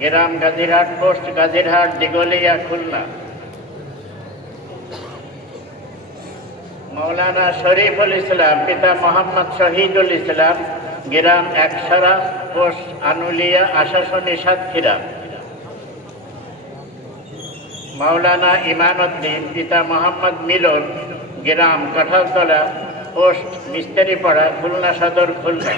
গ্রাম post Digalia Khulna. Maulana Shariful Islam, পিতা মোহাম্মদ শহীদুল ইসলাম, গ্রাম Eksara, post Anulia, Assasuni Satkhira. Maulana Imanuddin, পিতা মোহাম্মদ মিলন, গ্রাম কাঁঠালতলা, পোস্ট মিস্ত্রিপাড়া, খুলনা সদর খুলনা।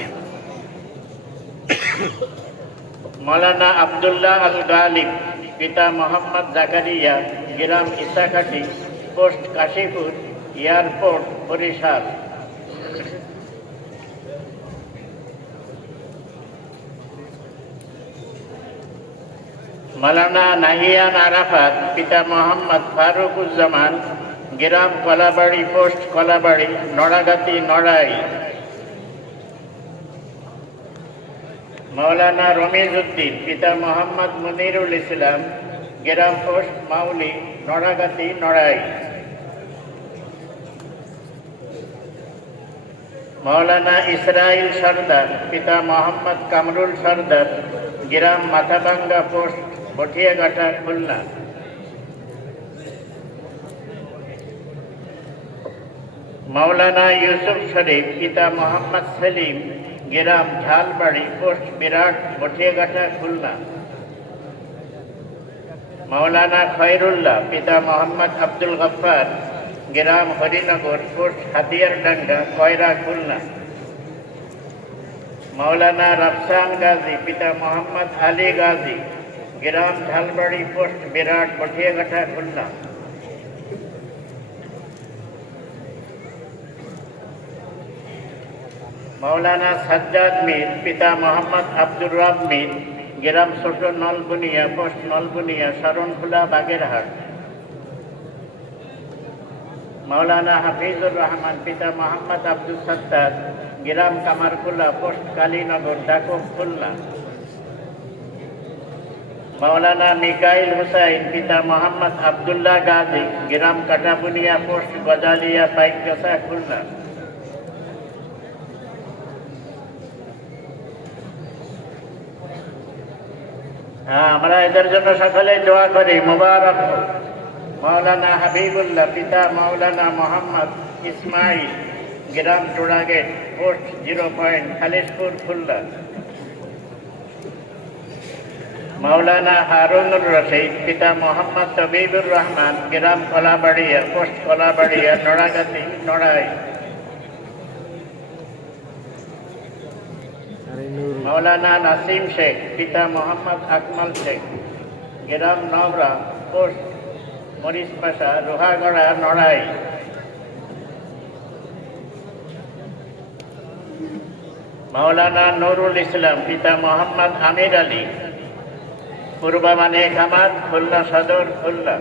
মৌলানা আবদুল্লাহ আল গালিব পিতা মোহাম্মদ জাকারিয়া, গ্রাম ইসাকাটি পোস্ট কাশীপুর, এয়ারপোর্ট, বরিশাল। মৌলানা নাহিয়ান আরাফাত, পিতা মোহাম্মদ ফারুকুজ্জামান, গ্রাম কলাবাড়ি, পোস্ট কলাবাড়ি, নড়াগাতি, নড়াই। মৌলানা রমিজ উদ্দিন পিতা মোহাম্মদ মুনিরুল ইসলাম, গ্রাম পোস্ট, মাউলি, নড়াগাতি, নড়াই। মৌলানা ইসরাইল সর্দার, পিতা মোহাম্মদ কামরুল সর্দার, গ্রাম মাথাভাঙ্গা পোস্ট, বটিয়াঘাটা, খুলনা। মৌলানা ইউসুফ শরীফ, পিতা মোহাম্মদ সেলিম গ্রাম ঝালবাড়ি, পোস্ট বিরাট বটিয়াঘাটা খুলনা। মৌলানা খয়রুল্লাহ, পিতা মোহাম্মদ আব্দুল গফ্ফার, গ্রাম হরিনগর, পোস্ট হাতিয়ার ডাঙ্গা কয়রা, খুলনা। মৌলানা রফসান গাজী, পিতা মোহাম্মদ আলী গাজী, গ্রাম ঝালবাড়ি, পোস্ট বিরাট বটিয়াঘাটা খুলনা। মৌলানা সাজ্জাদ মীর, পিতা মোহাম্মদ আব্দুর রব মীর, গ্রাম ছোট নলবুনিয়া, পোস্ট নলবুনিয়া শরণখোলা বাগেরহাট। মৌলানা হাফিজুর রহমান, পিতা মোহাম্মদ আব্দুল সত্তার, গ্রাম কামারকুলা পোস্ট কালীনগর ডাকুম খুলনা। মৌলানা মিকাইল হুসাইন, পিতা মোহাম্মদ আবদুল্লাহ গাজী, গ্রাম কাটাবুনিয়া, পোস্ট গজালিয়া পাইকসা খুলনা। হ্যাঁ আমরা এদের জন্য সকলে দোয়া করি। মুবারক। মৌলানা হাবিবুল্লাহ, পিতা মৌলানা মোহাম্মদ ইসমাইল, গ্রাম Toragate post zero point, Khalishpur, Khulna. Maulana Harunur Rashid, পিতা মোহাম্মদ তবিবুর রহমান, গ্রাম কলাবাড়িয়া পোস্ট কলাবাড়িয়া, নড়াগাতি নড়াই মৌলানা নাসিম শেখ, পিতা মোহাম্মদ আকমাল শেখ, গ্রাম নবরা পোস্ট মরিচ পাশা লোহাগড়া নড়াই। মৌলানা নুরুল ইসলাম, পিতা মোহাম্মদ আমির আলী পূর্বা মানে খামার খুলনা সদর, খুলনা।